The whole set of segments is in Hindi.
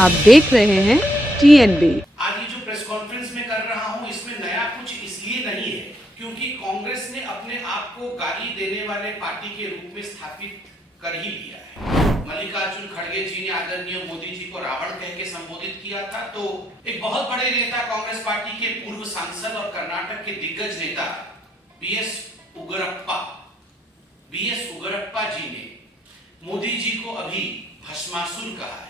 आप देख रहे हैं TNB। आज ये जो प्रेस कॉन्फ्रेंस में कर रहा हूं इसमें नया कुछ इसलिए नहीं है क्योंकि कांग्रेस ने अपने आप को गाली देने वाले पार्टी के रूप में स्थापित कर ही लिया है। मल्लिकार्जुन खड़गे जी ने आदरणीय मोदी जी को रावण कह के संबोधित किया था, तो एक बहुत बड़े नेता कांग्रेस पार्टी के पूर्व सांसद और कर्नाटक के दिग्गज नेता बीएस उग्रप्पा जी ने मोदी जी को अभी भस्मासुर कहा है।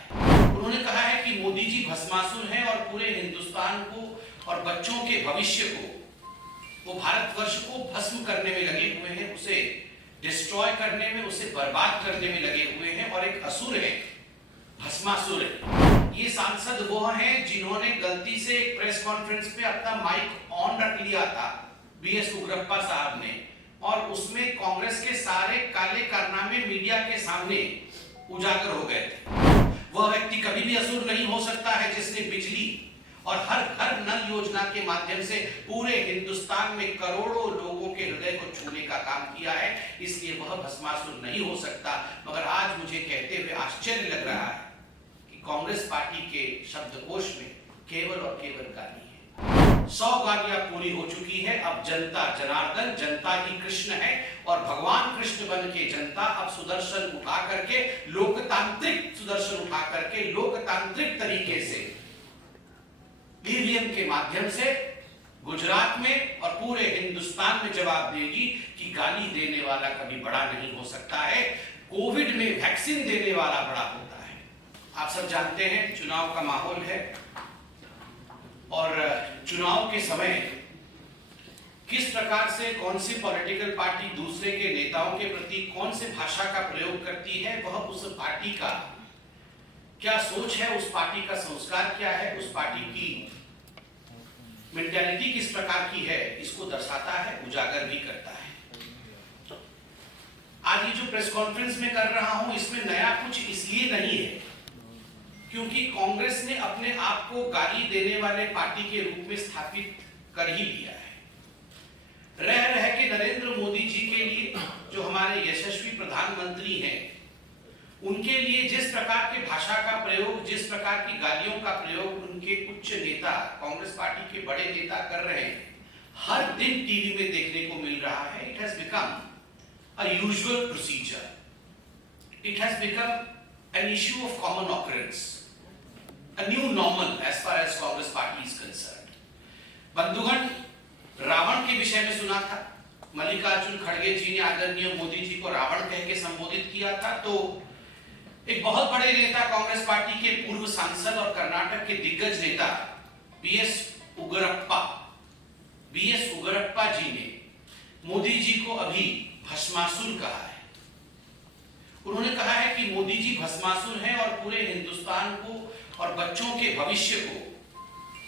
उन्होंने कहा है कि मोदी जी भस्मासुर हैं और पूरे हिंदुस्तान को और बच्चों के भविष्य को, वो भारतवर्ष को भस्म करने में लगे हुए हैं, उसे डिस्ट्रॉय करने में, उसे बर्बाद करने में लगे हुए हैं और एक असुर है, भस्मासुर है। ये सांसद वो हैं जिन्होंने गलती से एक प्रेस कॉन्फ्रेंस में अपना माइक ऑन रख लिया था बीएस उग्रप्पा साहब ने, और उसमें कांग्रेस के सारे काले कारनामे मीडिया के सामने उजागर हो गए थे। वह व्यक्ति कभी भी असुर नहीं हो सकता है जिसने बिजली और हर घर नल योजना के माध्यम से पूरे हिंदुस्तान में करोड़ों लोगों के हृदय को छूने का काम किया है, इसलिए वह भस्मासुर नहीं हो सकता। मगर आज मुझे कहते हुए आश्चर्य लग रहा है कि कांग्रेस पार्टी के शब्दकोश में केवल और केवल गाली है। 100 गालियां पूरी हो चुकी है। अब जनता जनार्दन, जनता ही कृष्ण है और भगवान कृष्ण बन के जनता अब सुदर्शन उठा करके, लोकतांत्रिक सुदर्शन उठा करके लोकतांत्रिक तरीके से ईवीएम के माध्यम से गुजरात में और पूरे हिंदुस्तान में जवाब देगी कि गाली देने वाला कभी बड़ा नहीं हो सकता है, कोविड में वैक्सीन देने वाला बड़ा होता है। आप सब जानते हैं चुनाव का माहौल है और चुनाव के समय किस प्रकार से कौन सी पॉलिटिकल पार्टी दूसरे के नेताओं के प्रति कौन से भाषा का प्रयोग करती है, वह उस पार्टी का क्या सोच है, उस पार्टी का संस्कार क्या है, उस पार्टी की मेंटालिटी किस प्रकार की है, इसको दर्शाता है, उजागर भी करता है। आज ये जो प्रेस कॉन्फ्रेंस में कर रहा हूं इसमें नया कुछ इसलिए नहीं है क्योंकि कांग्रेस ने अपने आप को गाली देने वाले पार्टी के रूप में स्थापित कर ही लिया है। रह के नरेंद्र मोदी जी के लिए, जो हमारे यशस्वी प्रधानमंत्री हैं, उनके लिए जिस प्रकार के भाषा का प्रयोग, जिस प्रकार की गालियों का प्रयोग उनके उच्च नेता, कांग्रेस पार्टी के बड़े नेता कर रहे हैं, हर दिन टीवी में देखने को मिल रहा है। It has become a usual procedure, it has become an issue of common occurrence, a new normal as far as Congress party is concerned। बंधुगण, रावण के विषय में सुना था, मल्लिकार्जुन खड़गे जी ने आदरणीय मोदी जी को रावण कह के संबोधित किया था, तो एक बहुत बड़े नेता कांग्रेस पार्टी के पूर्व सांसद और कर्नाटक के दिग्गज नेता बीएस उग्रप्पा जी ने मोदी जी को अभी भस्मासुर कहा है। उन्होंने कहा है कि मोदी जी भस्मासुर हैं और पूरे हिंदुस्तान को और बच्चों के भविष्य को,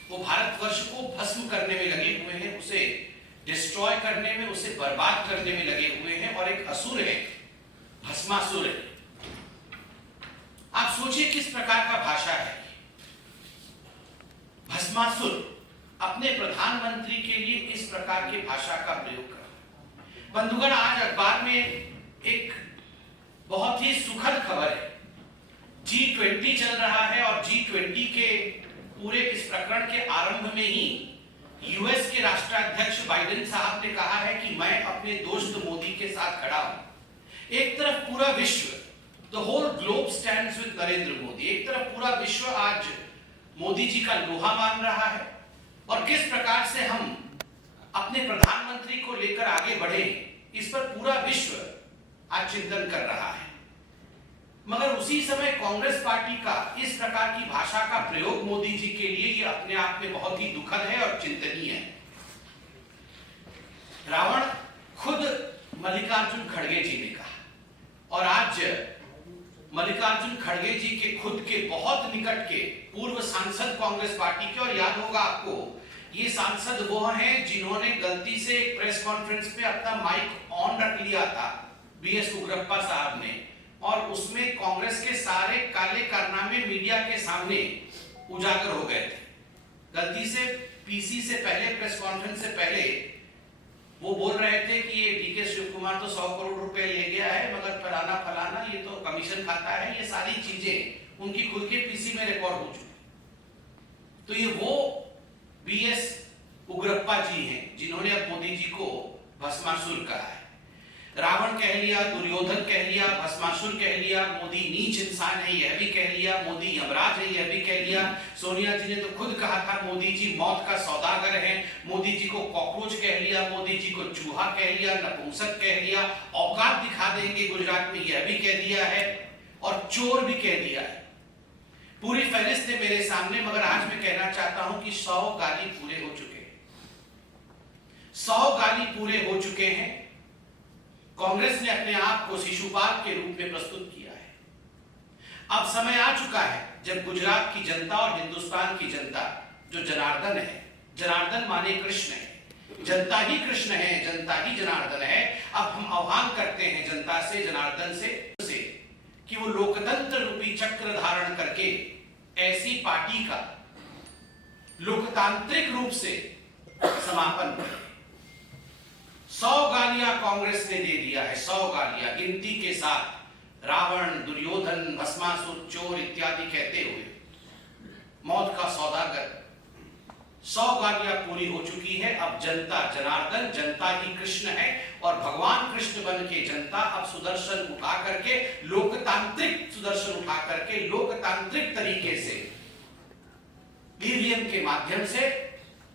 वो भारतवर्ष को भस्म करने में लगे हुए हैं, उसे डिस्ट्रॉय करने में, उसे बर्बाद करने में लगे हुए हैं और एक असुर है, भस्मासुर है। आप सोचिए किस प्रकार का भाषा है। भस्मासुर अपने प्रधानमंत्री के लिए इस प्रकार की भाषा का प्रयोग कर। बंधुगण, आज अखबार में एक बहुत ही सुखद खबर है। G20 चल रहा है और G20 के पूरे इस प्रकरण के आरंभ में ही यूएस के राष्ट्राध्यक्ष बाइडेन साहब ने कहा है कि मैं अपने दोस्त मोदी के साथ खड़ा हूं। एक तरफ पूरा विश्व, the whole globe stands with Narendra Modi, एक तरफ पूरा विश्व आज मोदी जी का लोहा मान रहा है और किस प्रकार से हम अपने प्रधानमंत्री को लेकर आगे बढ़े, इस पर पूरा विश्व आज चिंतन कर रहा है। मगर उसी समय कांग्रेस पार्टी का इस प्रकार की भाषा का प्रयोग मोदी जी के लिए ये अपने आप में बहुत ही दुखद है और चिंतनीय है। रावण खुद मल्लिकार्जुन खड़गे जी ने कहा और आज मल्लिकार्जुन खड़गे जी के खुद के बहुत निकट के पूर्व सांसद कांग्रेस पार्टी के, और याद होगा आपको, ये सांसद वो हैं जिन्होंने गलती से एक प्रेस कॉन्फ्रेंस में अपना माइक ऑन रख लिया था बीएस उग्रप्पा साहब ने, और उसमें कांग्रेस के सारे काले कारनामे मीडिया के सामने उजागर हो गए थे। गलती से पीसी से पहले, प्रेस कॉन्फ्रेंस से पहले वो बोल रहे थे कि ये डीके शिव कुमार तो 100 करोड़ रुपए ले गया है, मगर फलाना ये तो कमीशन खाता है, ये सारी चीजें उनकी खुद के पीसी में रिकॉर्ड हो चुकी। तो ये वो बीएस उग्रप्पा जी हैं जिन्होंने अब मोदी जी को भस्मासुर कहा है। रावण कह लिया, दुर्योधन कह लिया, भस्मासुर कह लिया, मोदी नीच इंसान है यह भी कह लिया, मोदी यमराज है यह भी कह लिया। सोनिया जी ने तो खुद कहा था मोदी जी मौत का सौदागर है, मोदी जी को कॉकरोच कह लिया, मोदी जी को चूहा कह लिया, नपुंसक कह लिया, औकात दिखा देंगे गुजरात में यह भी कह दिया है और चोर भी कह दिया है। पूरी फहरिस्त है मेरे सामने, मगर आज मैं कहना चाहता हूं कि 100 गाली पूरे हो चुके हैं, 100 गाली पूरे हो चुके हैं। कांग्रेस ने अपने आप को शिशुपाल के रूप में प्रस्तुत किया है। अब समय आ चुका है जब गुजरात की जनता और हिंदुस्तान की जनता जो जनार्दन है, जनार्दन माने कृष्ण है, जनता ही कृष्ण है, जनता ही जनार्दन है। अब हम आह्वान करते हैं जनता से, जनार्दन से कि वो लोकतंत्र रूपी चक्र धारण करके ऐसी पार्टी का लोकतांत्रिक रूप से समापन करे। 100 गालियां कांग्रेस ने दे दिया है, 100 गालियां गिनती के साथ, रावण, दुर्योधन, भस्मासुर, चोर इत्यादि कहते हुए मौत का सौदागर। 100 गालियां पूरी हो चुकी है। अब जनता जनार्दन, जनता ही कृष्ण है और भगवान कृष्ण बन के जनता अब सुदर्शन उठा करके, लोकतांत्रिक सुदर्शन उठा करके लोकतांत्रिक तरीके से ईवीएम के माध्यम से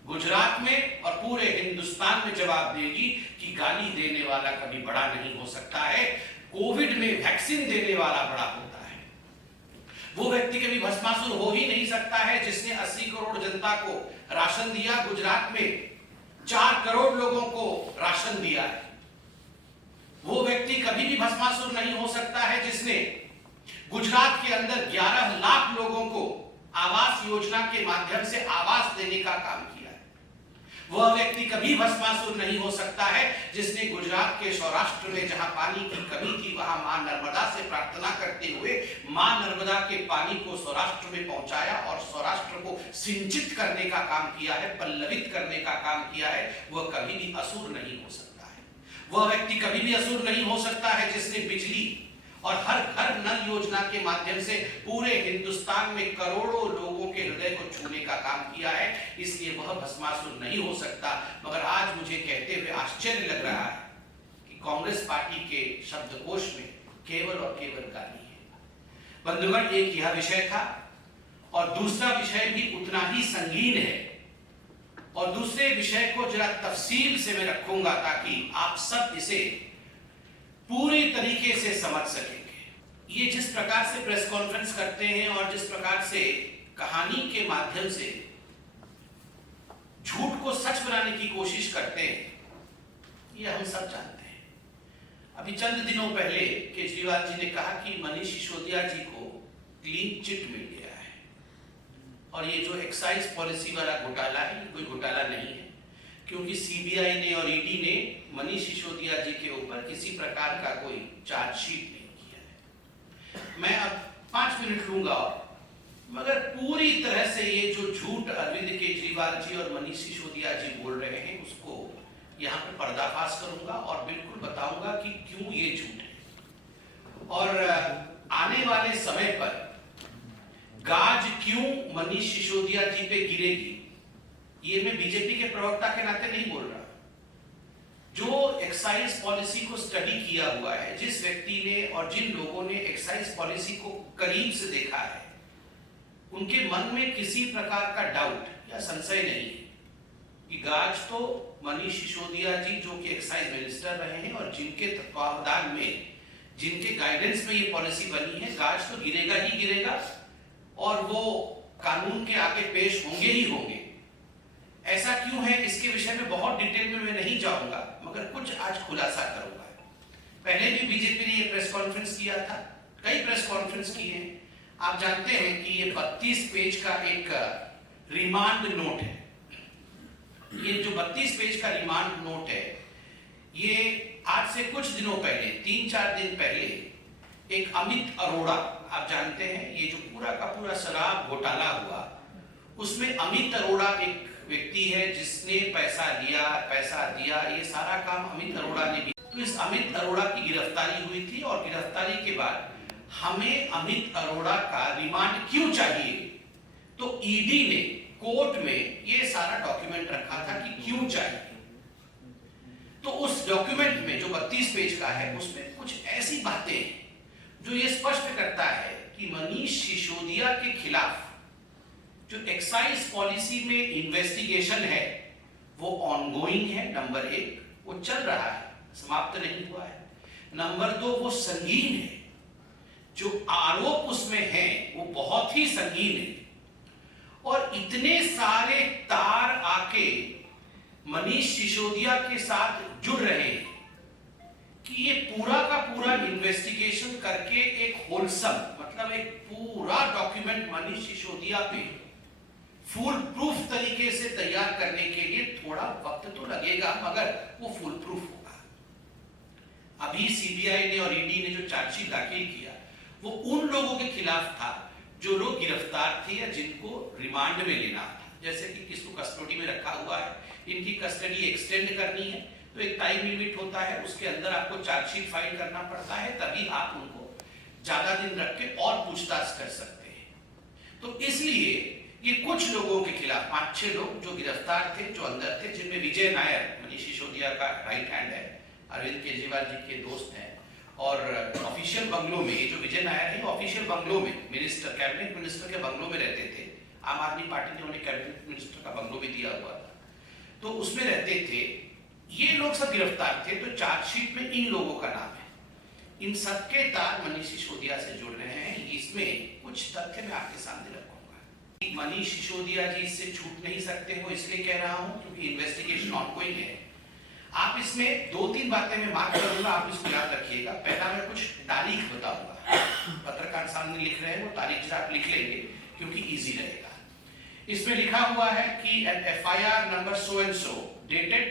गुजरात में और पूरे हिंदुस्तान में जवाब देगी कि गाली देने वाला कभी बड़ा नहीं हो सकता है। कोविड में वैक्सीन देने वाला बड़ा होता है। वो व्यक्ति कभी भस्मासुर हो ही नहीं सकता है जिसने 80 करोड़ जनता को राशन दिया। गुजरात में 4 करोड़ लोगों को राशन दिया है। वो व्यक्ति कभी भी भस्मासुर नहीं हो सकता है जिसने गुजरात के अंदर 11 लाख लोगों को आवास योजना के माध्यम से आवास देने का काम किया। वह व्यक्ति कभी भस्मासुर नहीं हो सकता है जिसने गुजरात के सौराष्ट्र में जहां पानी की कमी थी वहां मां नर्मदा से प्रार्थना करते हुए मां नर्मदा के पानी को सौराष्ट्र में पहुंचाया और सौराष्ट्र को सिंचित करने का काम किया है, पल्लवित करने का काम किया है। वह कभी भी असुर नहीं हो सकता है। वह व्यक्ति कभी भी असुर नहीं हो सकता है जिसने बिजली और हर घर नल योजना के माध्यम से पूरे हिंदुस्तान में करोड़ों लोगों के हृदय को छूने का काम किया है। इसलिए वह भस्मासुर नहीं हो सकता। मगर आज मुझे कहते हुए आश्चर्य लग रहा है कि कांग्रेस पार्टी के शब्दकोश में केवल और केवल गाली है। बंधुगण, एक यह विषय था और दूसरा विषय भी उतना ही संगीन है और दूसरे विषय को जरा तफसील से मैं रखूंगा ताकि आप सब इसे पूरी तरीके से समझ सकेंगे। ये जिस प्रकार से प्रेस कॉन्फ्रेंस करते हैं और जिस प्रकार से कहानी के माध्यम से झूठ को सच बनाने की कोशिश करते हैं, ये हम सब जानते हैं। अभी चंद दिनों पहले केजरीवाल जी ने कहा कि मनीष सिसोदिया जी को क्लीन चिट मिल गया है और ये जो एक्साइज पॉलिसी वाला घोटाला है, कोई घोटाला नहीं है क्योंकि सीबीआई ने और ईडी ने मनीष सिसोदिया जी के ऊपर किसी प्रकार का कोई चार्जशीट नहीं किया है। मैं अब 5 मिनट लूंगा मगर पूरी तरह से ये जो झूठ अरविंद केजरीवाल जी और मनीष सिसोदिया जी बोल रहे हैं उसको यहाँ पे पर्दाफाश करूंगा और बिल्कुल बताऊंगा कि क्यों ये झूठ है और आने वाले समय पर गाज क्यों मनीष सिसोदिया जी पे गिरेगी। ये मैं बीजेपी के प्रवक्ता के नाते नहीं बोल रहा। जो एक्साइज पॉलिसी को स्टडी किया हुआ है, जिस व्यक्ति ने और जिन लोगों ने एक्साइज पॉलिसी को करीब से देखा है, उनके मन में किसी प्रकार का डाउट या संशय नहीं है कि गाज तो मनीष सिसोदिया जी जो कि एक्साइज मिनिस्टर रहे हैं और जिनके तत्वावधान में, जिनके गाइडेंस में ये पॉलिसी बनी है, गाज तो गिरेगा ही गिरेगा और वो कानून के आगे पेश होंगे ही होंगे। ऐसा क्यों है इसके विषय में बहुत डिटेल में मैं नहीं जाऊंगा मगर कुछ आज खुलासा करूंगा। पहले भी बीजेपी ने ये प्रेस कॉन्फ्रेंस किया था, कई प्रेस कॉन्फ्रेंस किए हैं। आप जानते हैं कि ये 32 पेज का एक रिमांड नोट है। ये जो 32 पेज का रिमांड नोट है, ये आज से कुछ दिनों पहले, 3-4 दिन पहले एक अमित अरोड़ा, आप जानते हैं ये जो पूरा का पूरा शराब घोटाला हुआ, उसमें अमित अरोड़ा एक व्यक्ति है जिसने पैसा लिया, पैसा दिया, ये सारा काम अमित अरोड़ा ने भी। तो इस अमित अरोड़ा की गिरफ्तारी हुई थी और गिरफ्तारी के बाद हमें अमित अरोड़ा का रिमांड क्यों चाहिए, तो ईडी ने कोर्ट में ये सारा डॉक्यूमेंट रखा था कि क्यों चाहिए। तो उस डॉक्यूमेंट में जो 32 पेज का है उसमें कुछ ऐसी बातें हैं जो ये स्पष्ट करता है कि मनीष सिसोदिया के खिलाफ जो एक्साइज पॉलिसी में इन्वेस्टिगेशन है वो ऑनगोइंग है, नंबर 1, वो चल रहा है, समाप्त नहीं हुआ है। नंबर 2, वो संगीन है, जो आरोप उसमें है वो बहुत ही संगीन है। और इतने सारे तार आके मनीष सिसोदिया के साथ जुड़ रहे हैं कि ये पूरा का पूरा इन्वेस्टिगेशन करके एक होलसम, मतलब एक पूरा डॉक्यूमेंट मनीष सिसोदिया पे फुल प्रूफ तरीके से तैयार करने के लिए थोड़ा वक्त तो लगेगा, मगर वो फुल प्रूफ होगा। अभी सीबीआई ने और ईडी ने जो चार्जशीट दाखिल किया वो उन लोगों के खिलाफ था जो लोग गिरफ्तार थे या जिनको रिमांड में लेना था। जैसे कि किसको कस्टडी में रखा हुआ है, इनकी कस्टडी एक्सटेंड करनी है तो एक टाइम लिमिट होता है, उसके अंदर आपको चार्जशीट फाइल करना पड़ता है, तभी आप उनको ज्यादा दिन रख के और पूछताछ कर सकते हैं। तो इसलिए ये कुछ लोगों के खिलाफ 5-6 लोग जो गिरफ्तार थे, जो अंदर थे, जिनमें विजय नायर मनीष सिसोदिया का राइट हैंड है, अरविंद केजरीवाल जी के दोस्त हैं, और ऑफिशियल बंगलों में, ये जो विजय नायर है वो ऑफिशियल बंगलों में मिनिस्टर, कैबिनेट मिनिस्टर के बंगलों में रहते थे। आम आदमी पार्टी ने उन्हें कैबिनेट मिनिस्टर का बंगलो भी दिया हुआ था, तो उसमें रहते थे। ये लोग सब गिरफ्तार थे, तो चार्जशीट में इन लोगों का नाम है। इन सबके तार मनीष सिसोदिया से जुड़ रहे हैं। इसमें कुछ तथ्य मैं आपके सामने रखूंगा। मनीष सिसोदिया जी इससे छूट नहीं सकते हो, इसलिए कह रहा हूं क्योंकि इन्वेस्टिगेशन ऑनगोइंग है। आप इसमें 2-3 बातें मैं मार्क करूंगा, आप इसको याद रखिएगा। पहला मैं कुछ तारीख बताऊंगा, पत्रकार सामने लिख रहे हैं वो तारीख जरा आप लिख लेंगे क्योंकि इजी रहेगा। इसमें लिखा हुआ है कि FIR number so and so dated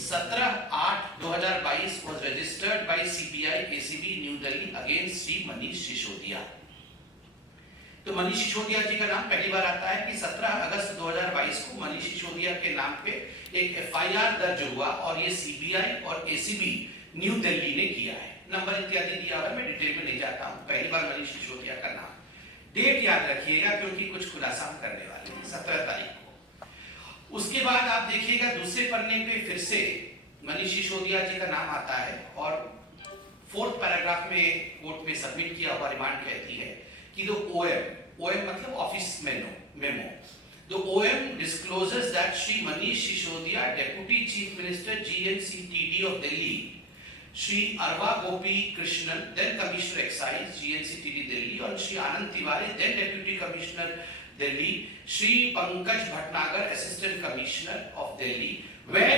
17/8/2022 was registered by CBI ACB New Delhi against Shri Manish Sisodia. तो मनीष सिसोदिया जी का नाम पहली बार आता है कि 17 अगस्त 2022 को मनीष सिसोदिया के नाम पे एक FIR दर्ज हुआ और ये CBI और ACB न्यू दिल्ली ने किया है। नंबर इत्यादि दिया हुआ है, मैं डिटेल में नहीं जाता हूं। पहली बार मनीष सिसोदिया का नाम, डेट याद रखिएगा क्योंकि कुछ खुलासा हम करने वाले हैं 17 तारीख को। उसके बाद आप देखिएगा दूसरे पन्ने पे फिर से मनीष सिसोदिया जी का नाम आता है और 4th पैराग्राफ में कोर्ट में सबमिट किया हुआ रिमांड कहती है कि the OM मतलब office memo, the OM discloses that Shri Manish Sisodia, Deputy Chief Minister GNCTD of Delhi, Shri Arva Gopi Krishnan, then Commissioner Excise GNCTD Delhi, और Shri Anand Tiwari, then Deputy Commissioner Delhi, Shri Pankaj Bhatnagar, Assistant Commissioner of Delhi, were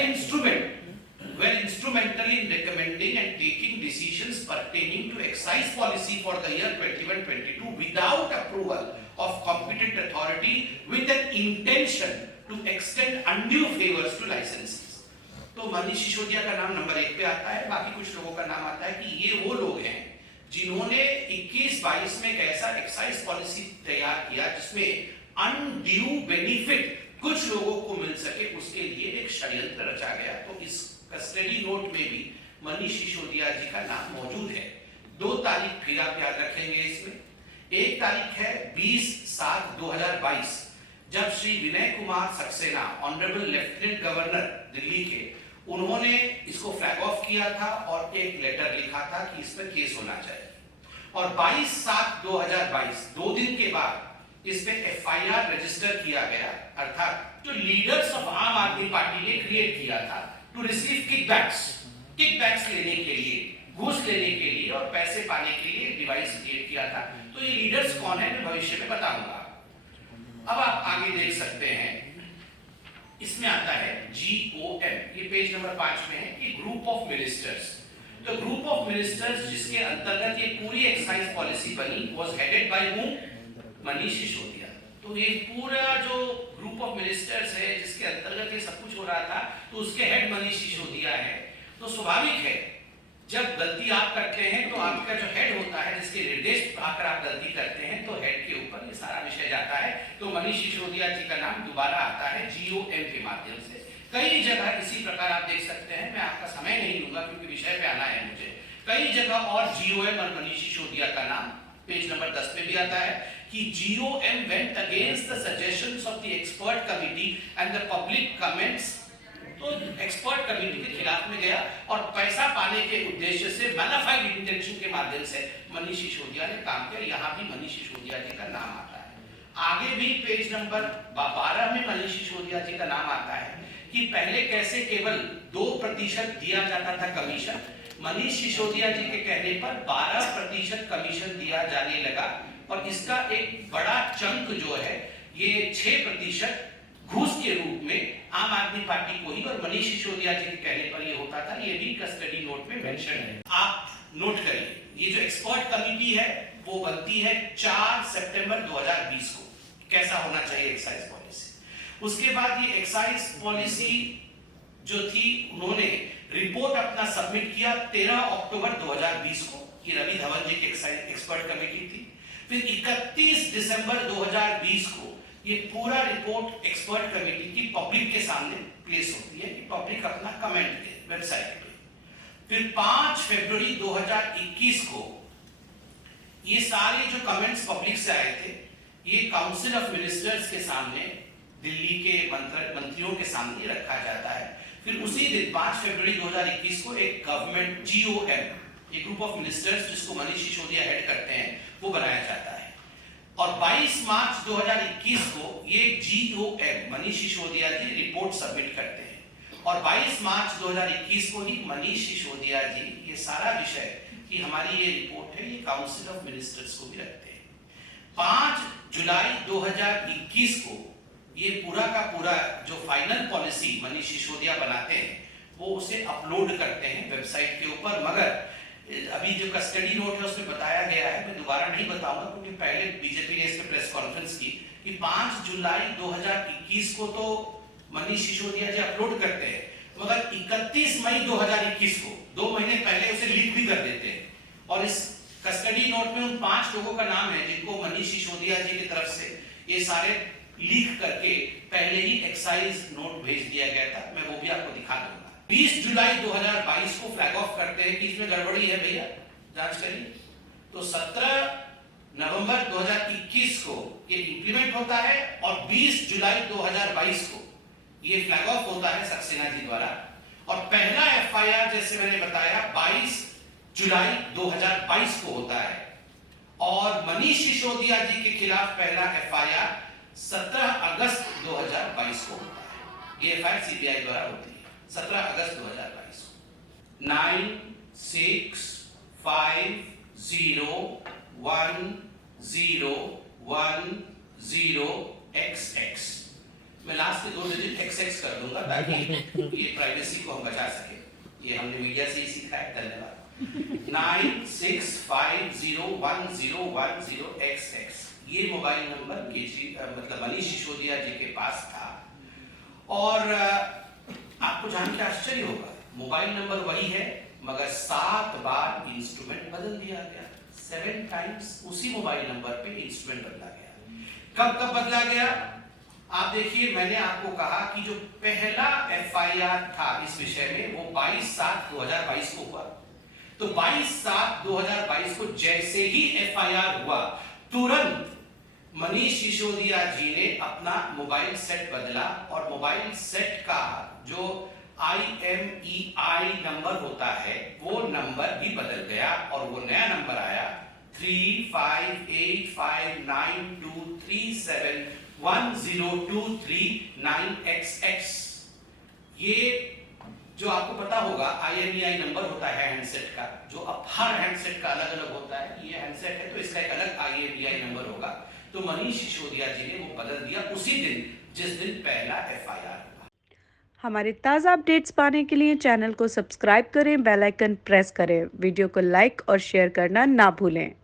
instrumental in recommending and taking decisions pertaining to excise policy for the year 21-22 without approval of competent authority with an intention to extend undue favors to licenses। तो मनीष सिसोदिया का नाम नंबर 1 पे आता है, बाकी कुछ लोगों का नाम आता है कि ये वो लोग हैं जिन्होंने 21-22 में एक ऐसा एक्साइज पॉलिसी तैयार किया जिसमें अनड्यू बेनिफिट कुछ लोगों को मिल सके, उसके लिए एक षड्यंत्र रचा गया। तो इस कस्टडी नोट में भी मनीष सिसोदिया जी का नाम मौजूद है। 2 तारीख फिर आप याद रखेंगे इसमें। एक तारीख है 20/7/2022 जब Shri Vinay Kumar Saxena, honourable lieutenant governor Delhi के, उन्होंने इसको फ्लैग ऑफ किया था और एक लेटर लिखा था कि इस पर केस होना चाहिए। और 22/7/2022 2 दिन के बाद इस पे FIR रजिस्टर किया गया, अर्थात जो लीडर्स ऑफ आम आदमी पार्टी ने क्रिएट किया था टू रिसीव किकबैक्स लेने के लिए, घूस लेने के लिए और पैसे पाने के लिए डिवाइस क्रिएट किया था। तो ये लीडर्स कौन है मैं भविष्य में बताऊंगा। अब आप आगे देख सकते हैं, इसमें आता है GOM, ये पेज नंबर 5 में है कि ग्रुप ऑफ मिनिस्टर्स। तो ग्रुप ऑफ मिनिस्टर्स जिसके अंतर्गत ये पूरी एक्साइज पॉलिसी बनी was headed by whom, Manish Sisodia. तो ये पूरा जो ग्रुप ऑफ मिनिस्टर्स है जिसके अंतर्गत ये सब कुछ हो रहा था, तो उसके हेड मनीष सिसोदिया है। तो स्वाभाविक है जब गलती आप करते हैं तो आपका जो हेड होता है, जिसके निर्देश पाकर आप गलती करते हैं, तो हेड के ऊपर ये सारा विषय जाता है। तो मनीष सिसोदिया जी का नाम दोबारा आता है GOM के माध्यम से। कई जगह इसी प्रकार आप देख सकते हैं, मैं आपका समय नहीं लूंगा क्योंकि विषय पे आना है मुझे। कई जगह और GOM और मनीष सिसोदिया का नाम पेज नंबर 10 पे भी आता है कि GOM went against the suggestions of the expert committee and the public comments। तो एक्सपर्ट कमेटी के खिलाफ में गया और पैसा पाने के उद्देश्य से मैनिफाइड इंटेंशन के माध्यम से मनीष सिसोदिया ने काम किया। यहाँ भी मनीष सिसोदिया जी का नाम आता है। आगे भी पेज नंबर 12 में मनीष सिसोदिया जी का नाम आता है कि पहले कैसे केवल 2% दिया जाता था कमीशन, मनीष सिसोदिया जी के कहने पर 12% कमीशन दिया जाने लगा और इसका एक बड़ा चंक जो है ये 6% घूस के रूप में आम आदमी पार्टी को ही और मनीष सिसोदिया जी के कहने पर ये होता था। ये भी कस्टडी नोट में मेंशन है, आप नोट करिए। ये जो एक्सपर्ट कमेटी है वो बनती है 4 सितंबर 2020 को। कैसा होना चाहिए एक्साइज पॉलिसी। उसके बाद ये एक्साइज पॉलिसी जो थी उन्होंने रिपोर्ट अपना सबमिट किया 13 अक्टूबर 2020 को। ये रवि धवन जी की एक्सपर्ट कमेटी थी। फिर 31 दिसंबर 2020 को ये पूरा रिपोर्ट एक्सपर्ट कमेटी की पब्लिक के सामने प्लेस होती है कि पब्लिक अपना कमेंट दे वेबसाइट पे। फिर 5 फरवरी 2021 को ये सारे जो कमेंट्स पब्लिक से आए थे ये काउंसिल ऑफ मिनिस्टर्स के सामने, दिल्ली के मंत्रियों के सामने रखा जाता है। फिर उसी दिन 5 फरवरी 2021 को एक गवर्नमेंट GOM, ये ग्रुप ऑफ मिनिस्टर्स जिसको मनीष सिसोदिया हेड करते हैं, वो बनाया जाता है। और 22 मार्च 2021 को ये GOM मनीष सिसोदिया जी रिपोर्ट सबमिट करते हैं और 22 मार्च 2021 को ही मनीष सिसोदिया जी ये सारा विषय कि हमारी ये रिपोर्ट है ये काउंसिल ऑफ मिनिस्टर्स को भी रखते हैं। 5 जुलाई 2021 को ये पूरा का पूरा जो फाइनल पॉलिसी मनीष सिसोदिया बनाते हैं वो उसे अपलोड करते हैं वेबसाइट के ऊपर। मगर अभी जो कस्टडी नोट है उसमें बताया गया है, मैं दोबारा नहीं बताऊंगा क्योंकि पहले बीजेपी ने इस पे प्रेस कॉन्फ्रेंस की कि 5 जुलाई 2021 को तो मनीष सिसोदिया जी अपलोड करते हैं, मगर 31 मई 2021 को 2 महीने पहले उसे लीक भी कर देते हैं। और इस कस्टडी नोट में उन 5 लोगों का नाम है जिनको मनीष सिसोदिया जी की तरफ से ये सारे लीक करके पहले ही एक्साइज नोट भेज दिया गया था। मैं वो भी आपको दिखा दूंगा। 20 जुलाई 2022 को फ्लैग ऑफ करते हैं कि इसमें गड़बड़ी है भैया, जांच करिए। तो 17 नवंबर 2021 को ये इंप्लीमेंट होता है और 20 जुलाई 2022 को ये फ्लैग ऑफ होता है सक्सेना जी द्वारा। और पहला FIR जैसे मैंने बताया 22 जुलाई 2022 को होता है और मनीष सिसोदिया जी के खिलाफ पहला FIR 17 अगस्त 2022 को होता है। ये FIR CBI द्वारा होती है 17 अगस्त 2022 को। 96501010XX। मैं लास्ट के 2 डिजिट XX कर दूंगा ताकि ये प्राइवेसी को हम बचा सके। ये हमने मीडिया से ही सीखा है, धन्यवाद। 96501010XX ये मोबाइल नंबर मतलब मनीष सिसोदिया जी के पास था। और आपको जान के आश्चर्य होगा मोबाइल नंबर वही है मगर 7 बार इंस्ट्रूमेंट बदल दिया गया। 7 टाइम्स उसी मोबाइल नंबर पे इंस्ट्रूमेंट बदला गया। कब कब बदला गया आप देखिए। मैंने आपको कहा कि जो पहला FIR था इस विषय में वो 22/7/2022 को हुआ। तो 22/7/2022 को जैसे ही FIR हुआ तुरंत मनीष सिसोदिया जी ने अपना मोबाइल सेट बदला और मोबाइल सेट का जो IMEI नंबर होता है वो नंबर भी बदल गया और वो नया नंबर आया 358592371023 ये जो आपको पता होगा IMEI नंबर होता है हैंडसेट का, जो अब हर हैंडसेट का अलग अलग होता है। ये हैंडसेट है तो इसका एक अलग IMEI नंबर होगा। तो मनीष सिसोदिया जी ने वो बदल दिया उसी दिन जिस दिन पहला FIR हुआ। हमारे ताज़ा अपडेट्स पाने के लिए चैनल को सब्सक्राइब करें, बेल आइकन प्रेस करें, वीडियो को लाइक और शेयर करना ना भूलें।